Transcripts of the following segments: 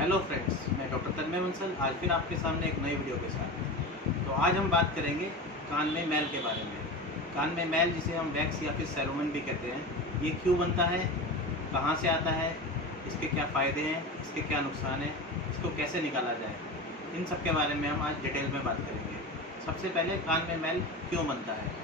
Hello friends, मैं doctor तन्मय बंसल आज फिर आपके सामने एक नई वीडियो के साथ। तो आज हम बात करेंगे कान में मैल के बारे में। कान में मैल जिसे हम वैक्स या फिर सेरोमन भी कहते हैं, ये क्यों बनता है, कहाँ से आता है, इसके क्या फ़ायदे हैं, इसके क्या नुकसान हैं, इसको कैसे निकाला जाए, इन सब के बारे में हम आज डिटेल में बात करेंगे। सबसे पहले कान में मैल क्यों बनता है।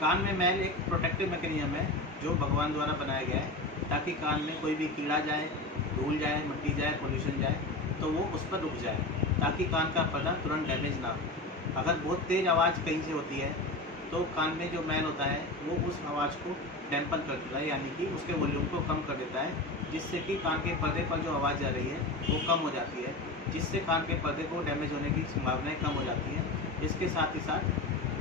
कान में मैल एक प्रोटेक्टिव मैकेनिज्म है जो भगवान द्वारा बनाया गया है ताकि कान में कोई भी कीड़ा जाए, धूल जाए, मिट्टी जाए, पोल्यूशन जाए तो वो उस पर रुक जाए ताकि कान का पर्दा तुरंत डैमेज ना हो। अगर बहुत तेज़ आवाज़ कहीं से होती है तो कान में जो मैल होता है वो उस आवाज़ को डैम्पन कर देता है, यानी कि उसके वॉल्यूम को कम कर देता है, जिससे कि कान के पर्दे पर जो आवाज़ जा रही है वो कम हो जाती है, जिससे कान के पर्दे को डैमेज होने की संभावनाएं कम हो जाती हैं। इसके साथ ही साथ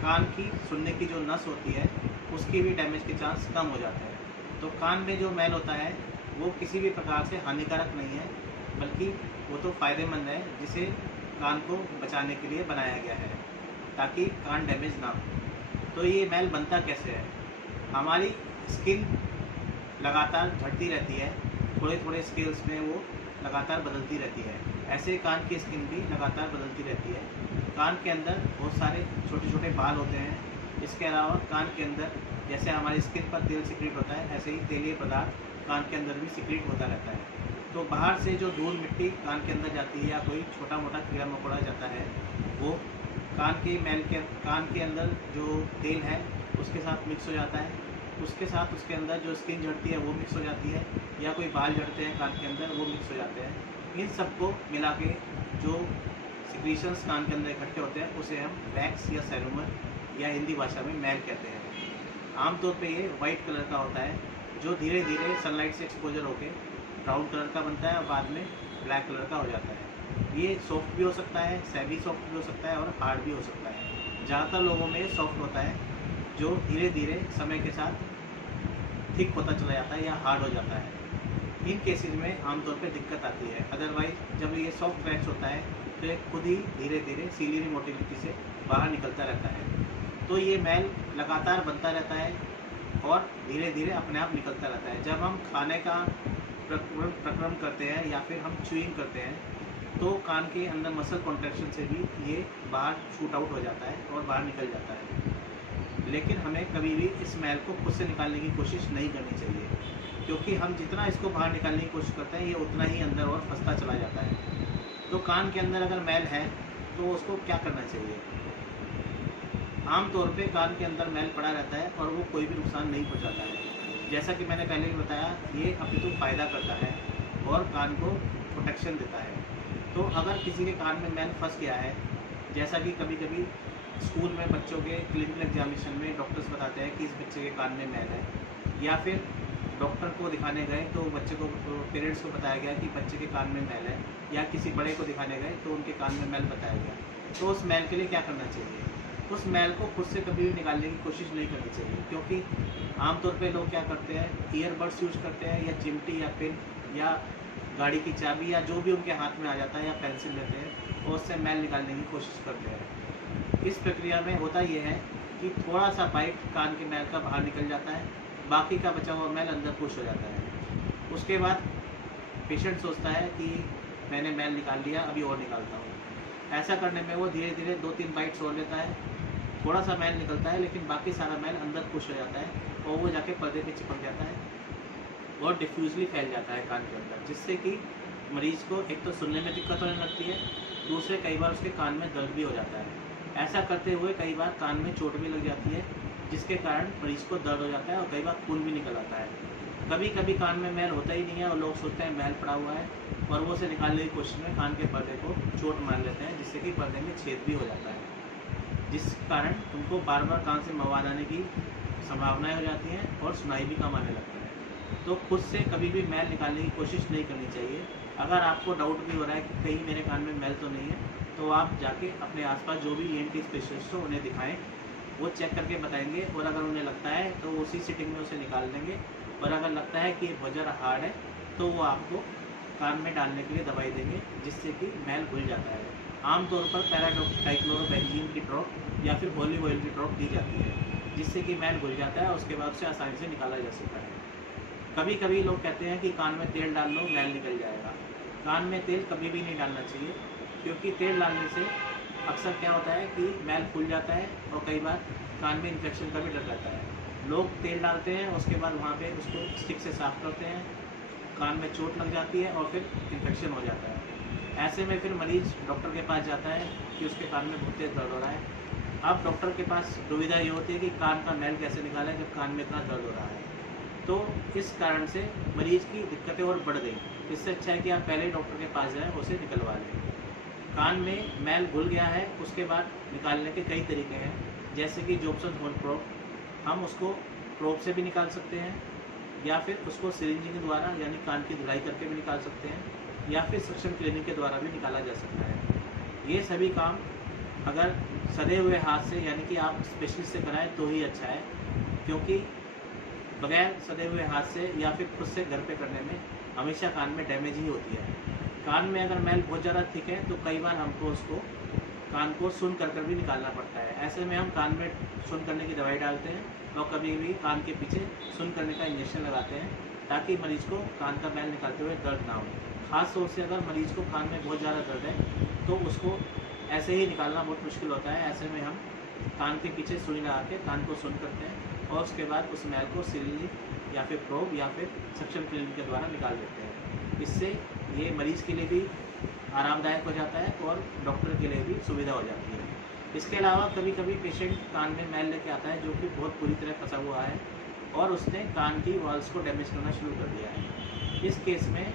कान की सुनने की जो नस होती है उसकी भी डैमेज के चांस कम हो जाते हैं। तो कान में जो मैल होता है वो किसी भी प्रकार से हानिकारक नहीं है, बल्कि वो तो फ़ायदेमंद है, जिसे कान को बचाने के लिए बनाया गया है ताकि कान डैमेज ना हो। तो ये मैल बनता कैसे है। हमारी स्किन लगातार झड़ती रहती है, थोड़े थोड़े स्केल्स में वो लगातार बदलती रहती है। ऐसे कान की स्किन भी लगातार बदलती रहती है। कान के अंदर बहुत सारे छोटे छोटे बाल होते हैं। इसके अलावा कान के अंदर जैसे हमारी स्किन पर तेल सिक्रीट होता है, ऐसे ही तेलीय पदार्थ कान के अंदर भी सिक्रीट होता रहता है। तो बाहर से जो धूल मिट्टी कान के अंदर जाती है या कोई छोटा मोटा कीड़ा मकोड़ा जाता है, वो कान के अंदर जो तेल है उसके साथ मिक्स हो जाता है। उसके साथ उसके अंदर जो स्किन झड़ती है वो मिक्स हो जाती है, या कोई बाल झड़ते हैं कान के अंदर वो मिक्स हो जाते हैं। इन सबको मिला के जो सिक्रीशंस कान के अंदर इकट्ठे होते हैं उसे हम वैक्स या सेरोमन या हिंदी भाषा में मैल कहते हैं। आमतौर पे ये वाइट कलर का होता है जो धीरे धीरे सनलाइट से एक्सपोजर होकर ब्राउन कलर का बनता है और बाद में ब्लैक कलर का हो जाता है। ये सॉफ्ट भी हो सकता है, सेमी सॉफ्ट भी हो सकता है और हार्ड भी हो सकता है। ज़्यादातर लोगों में ये सॉफ्ट होता है जो धीरे धीरे समय के साथ थिक होता चला जाता है या हार्ड हो जाता है। इन केसेस में आमतौर पे दिक्कत आती है। अदरवाइज जब ये सॉफ्ट वैक्स होता है तो ये खुद ही धीरे धीरे सीलियरी मोटिलिटी से बाहर निकलता रहता है। तो ये मैल लगातार बनता रहता है और धीरे धीरे अपने आप निकलता रहता है। जब हम खाने का प्रक्रम करते हैं या फिर हम च्यूइंग करते हैं तो कान के अंदर मसल कॉन्ट्रैक्शन से भी ये बाहर शूट आउट हो जाता है और बाहर निकल जाता है। लेकिन हमें कभी भी इस मैल को खुद से निकालने की कोशिश नहीं करनी चाहिए, क्योंकि हम जितना इसको बाहर निकालने की कोशिश करते हैं ये उतना ही अंदर और फंसता चला जाता है। तो कान के अंदर अगर मैल है तो उसको क्या करना चाहिए। आमतौर पे कान के अंदर मैल पड़ा रहता है और वो कोई भी नुकसान नहीं पहुंचाता है। जैसा कि मैंने पहले भी बताया, ये अपितु फ़ायदा करता है और कान को प्रोटेक्शन देता है। तो अगर किसी के कान में मैल फंस गया है, जैसा कि कभी कभी स्कूल में बच्चों के क्लिनिकल एग्जामिनेशन में डॉक्टर्स बताते हैं कि इस बच्चे के कान में मैल है, या फिर डॉक्टर को दिखाने गए तो बच्चे को पेरेंट्स को बताया गया कि बच्चे के कान में मैल है, या किसी बड़े को दिखाने गए तो उनके कान में मैल बताया गया, तो उस मैल के लिए क्या करना चाहिए। उस मैल को खुद से कभी भी निकालने की कोशिश नहीं करनी चाहिए, क्योंकि आमतौर पे लोग क्या करते हैं, ईयरबड्स यूज़ करते हैं या चिमटी या पेन या गाड़ी की चाबी या जो भी उनके हाथ में आ जाता है या पेंसिल लेते हैं और उससे मैल निकालने की कोशिश करते हैं। इस प्रक्रिया में होता यह है कि थोड़ा सा बाइट कान के मैल का बाहर निकल जाता है, बाकी का बचा हुआ मैल अंदर पुश हो जाता है। उसके बाद पेशेंट सोचता है कि मैंने मैल निकाल लिया, अभी और निकालता हूँ। ऐसा करने में वो धीरे धीरे 2-3 बाइट्स और लेता है, थोड़ा सा मैल निकलता है लेकिन बाकी सारा मैल अंदर पुश हो जाता है और वो जाके पर्दे पे चिपक जाता है और डिफ्यूजली फैल जाता है कान के अंदर, जिससे कि मरीज़ को एक तो सुनने में दिक्कत होने लगती है, दूसरे कई बार उसके कान में दर्द भी हो जाता है। ऐसा करते हुए कई बार कान में चोट भी लग जाती है, जिसके कारण मरीज़ को दर्द हो जाता है और कई बार खून भी निकल आता है। कभी कभी कान में मैल होता ही नहीं है और लोग सोचते हैं मैल पड़ा हुआ है और वो उसे निकालने की कोशिश में कान के पर्दे को चोट मार लेते हैं, जिससे कि पर्दे में छेद भी हो जाता है, जिस कारण उनको बार बार कान से मवाद आने की संभावनाएं हो जाती हैं और सुनाई भी कम आने लगता है। तो खुद से कभी भी मैल निकालने की कोशिश नहीं करनी चाहिए। अगर आपको डाउट भी हो रहा है कि कहीं मेरे कान में मैल तो नहीं है, तो आप जाके अपने आसपास जो भी ENT स्पेशलिस्ट हो उन्हें दिखाएं, वो चेक करके बताएंगे, और अगर उन्हें लगता है तो उसी सिटिंग में उसे निकाल देंगे, और अगर लगता है कि बहुत ज़्यादा हार्ड है तो वो आपको कान में डालने के लिए दवाई देंगे, जिससे कि मैल घुल जाता है। आमतौर पर पैराडाइक्लोरोबेंजीन की ड्रॉप या फिर होली ऑयल की ड्रॉप दी जाती है, जिससे कि मैल घुल जाता है और उसके बाद उसे आसानी से निकाला जा सकता है। कभी कभी लोग कहते हैं कि कान में तेल डाल लो मैल निकल जाएगा। कान में तेल कभी भी नहीं डालना चाहिए, क्योंकि तेल डालने से अक्सर क्या होता है कि मैल फूल जाता है और कई बार कान में इन्फेक्शन का भी डर रहता है। लोग तेल डालते हैं, उसके बाद वहाँ पे उसको स्टिक से साफ करते हैं, कान में चोट लग जाती है और फिर इन्फेक्शन हो जाता है। ऐसे में फिर मरीज़ डॉक्टर के पास जाता है कि उसके कान में बहुत तेज़ दर्द हो रहा है। अब डॉक्टर के पास दुविधा ये होती है कि कान का मैल कैसे निकालें जब कान में इतना दर्द हो रहा है। तो इस कारण से मरीज़ की दिक्कतें और बढ़ गई। इससे अच्छा है कि आप पहले ही डॉक्टर के पास जाएँ, उसे निकलवा लें। कान में मैल घुल गया है, उसके बाद निकालने के कई तरीके हैं, जैसे कि जॉब्सन होल प्रोब। हम उसको प्रोब से भी निकाल सकते हैं, या फिर उसको सिरिंजिंग के द्वारा यानी कान की धुलाई करके भी निकाल सकते हैं, या फिर सक्शन क्लीनिंग के द्वारा भी निकाला जा सकता है। ये सभी काम अगर सधे हुए हाथ से यानी कि आप स्पेशलिस्ट से कराएं तो ही अच्छा है, क्योंकि बगैर सधे हुए हाथ से या फिर खुद से घर पे करने में हमेशा कान में डैमेज ही होती है। कान में अगर मैल बहुत ज़्यादा थिक है तो कई बार हमको उसको कान को सुन कर भी निकालना पड़ता है। ऐसे में हम कान में सुन करने की दवाई डालते हैं और कभी भी कान के पीछे सुन करने का इंजेक्शन लगाते हैं, ताकि मरीज़ को कान का मैल निकालते हुए दर्द ना हो। ख़ास तौर से अगर मरीज़ को कान में बहुत ज़्यादा दर्द है तो उसको ऐसे ही निकालना बहुत मुश्किल होता है। ऐसे में हम कान के पीछे सुई लगा के कान को सुन करते हैं और उसके बाद उस मैल को सिरिंज या फिर प्रोब या फिर सक्शन क्लीनिंग के द्वारा निकाल देते हैं। इससे ये मरीज़ के लिए भी आरामदायक हो जाता है और डॉक्टर के लिए भी सुविधा हो जाती है। इसके अलावा कभी कभी पेशेंट कान में मैल लेके आता है जो कि बहुत बुरी तरह फंसा हुआ है और उसने कान की वॉल्स को डैमेज करना शुरू कर दिया है। इस केस में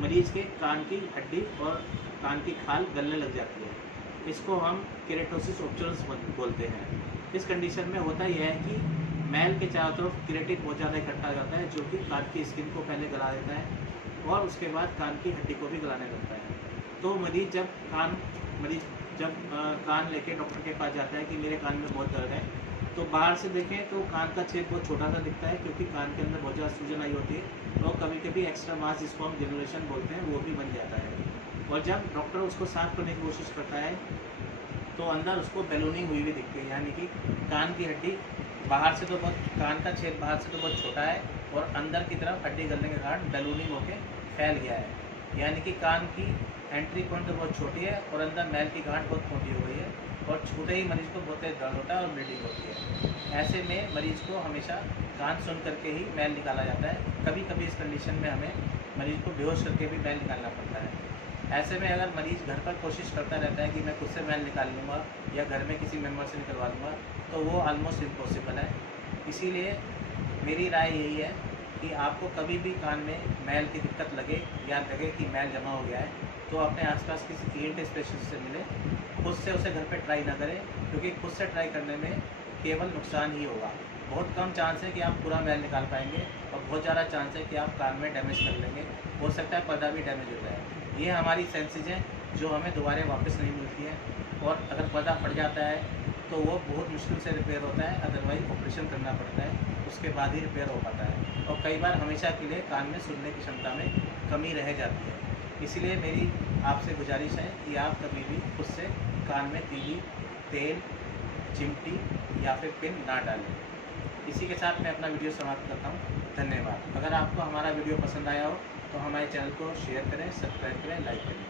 मरीज़ के कान की हड्डी और कान की खाल गलने लग जाती है। इसको हम केरेटोसिस ऑब्चरंस बोलते हैं। इस कंडीशन में होता यह है कि मैल के चारों तरफ केरेटिन बहुत ज़्यादा इकट्ठा हो जाता है, जो कि कान की स्किन को पहले गला देता है और उसके बाद कान की हड्डी को भी गलाने लगता है। तो मरीज़ जब कान लेके डॉक्टर के पास जाता है कि मेरे कान में बहुत दर्द है, तो बाहर से देखें तो कान का छेद बहुत छोटा सा दिखता है, क्योंकि कान के अंदर बहुत ज़्यादा सूजन आई होती है और कभी कभी एक्स्ट्रा मास जिसको हम जनरेशन बोलते हैं वो भी बन जाता है। और जब डॉक्टर उसको साफ करने की कोशिश करता है तो अंदर उसको बैलूनिंग हुई भी दिखती है, यानी कि कान की हड्डी बाहर से तो बहुत कान का छेद बाहर से तो बहुत छोटा है और अंदर की तरफ हड्डी गलने के कारण बैलूनिंग होकर फैल गया है। यानी कि कान की एंट्री पॉइंट तो बहुत छोटी है और अंदर मैल की गांठ बहुत मोटी हो गई है और छूते ही मरीज़ को बहुत तेज दर्द होता है और ब्लीडिंग होती है। ऐसे में मरीज़ को हमेशा कान सुन करके ही मैल निकाला जाता है। कभी कभी इस कंडीशन में हमें मरीज़ को बेहोश करके भी मैल निकालना पड़ता है। ऐसे में अगर मरीज़ घर पर कोशिश करता रहता है कि मैं खुद से मैल निकाल लूँगा या घर में किसी मेम्बर से निकलवा लूँगा, तो वो ऑलमोस्ट इम्पॉसिबल है। इसीलिए मेरी राय यही है कि आपको कभी भी कान में मैल की दिक्कत लगे या लगे कि मैल जमा हो गया है, तो अपने आसपास किसी ईएनटी स्पेशलिस्ट से मिले। खुद से उसे घर पे ट्राई ना करें, क्योंकि खुद से ट्राई करने में केवल नुकसान ही होगा। बहुत कम चांस है कि आप पूरा मैल निकाल पाएंगे और बहुत ज़्यादा चांस है कि आप कान में डैमेज कर लेंगे। हो सकता है पर्दा भी डैमेज हो जाए। ये हमारी सेंसेज हैं जो हमें दोबारा वापस नहीं मिलती हैं, और अगर पर्दा फट जाता है तो वो बहुत मुश्किल से रिपेयर होता है, अदरवाइज ऑपरेशन करना पड़ता है, उसके बाद ही रिपेयर हो पाता है। और कई बार हमेशा के लिए कान में सुनने की क्षमता में कमी रह जाती है। इसलिए मेरी आपसे गुजारिश है कि आप कभी भी खुद से कान में तीली, तेल, चिमटी या फिर पिन ना डालें। इसी के साथ मैं अपना वीडियो समाप्त करता हूँ। धन्यवाद। अगर आपको हमारा वीडियो पसंद आया हो तो हमारे चैनल को शेयर करें, सब्सक्राइब करें, लाइक करें।